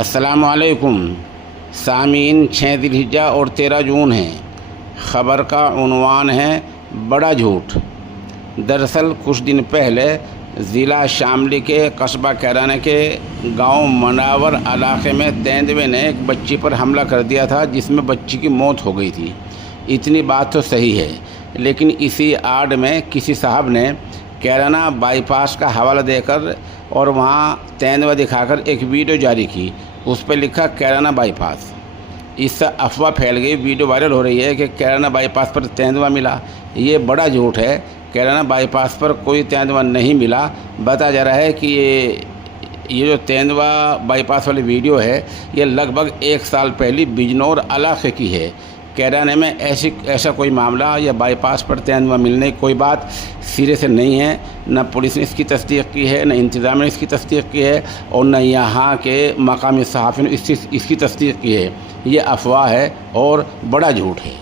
السلام علیکم سامعین، 6 ذی الحجہ اور 13 جون ہے۔ خبر کا عنوان ہے بڑا جھوٹ۔ دراصل کچھ دن پہلے ضلع شاملی کے قصبہ کیرانہ کے گاؤں مناور علاقے میں تیندوے نے ایک بچی پر حملہ کر دیا تھا، جس میں بچی کی موت ہو گئی تھی۔ اتنی بات تو صحیح ہے، لیکن اسی آڑ میں کسی صاحب نے کیرانہ بائی پاس کا حوالہ دے کر اور وہاں تیندوا دکھا کر ایک ویڈیو جاری کی۔ اس پہ لکھا کیرانہ بائی پاس۔ اس سے افواہ پھیل گئی، ویڈیو وائرل ہو رہی ہے کہ کیرانہ بائی پاس پر تیندوا ملا۔ یہ بڑا جھوٹ ہے، کیرانہ بائی پاس پر کوئی تیندوا نہیں ملا۔ بتایا جا رہا ہے کہ یہ جو تیندوا بائی پاس والی ویڈیو ہے، یہ لگ بھگ 1 سال پہلی بجنور علاقے کی ہے۔ کیرانہ میں ایسا کوئی معاملہ یا بائی پاس پر تیندوا ملنے کی کوئی بات سرے سے نہیں ہے۔ نہ پولیس نے اس کی تصدیق کی ہے، نہ انتظامیہ نے اس کی تصدیق کی ہے، اور نہ یہاں کے مقامی صحافیوں نے اس کی تصدیق کی ہے۔ یہ افواہ ہے اور بڑا جھوٹ ہے۔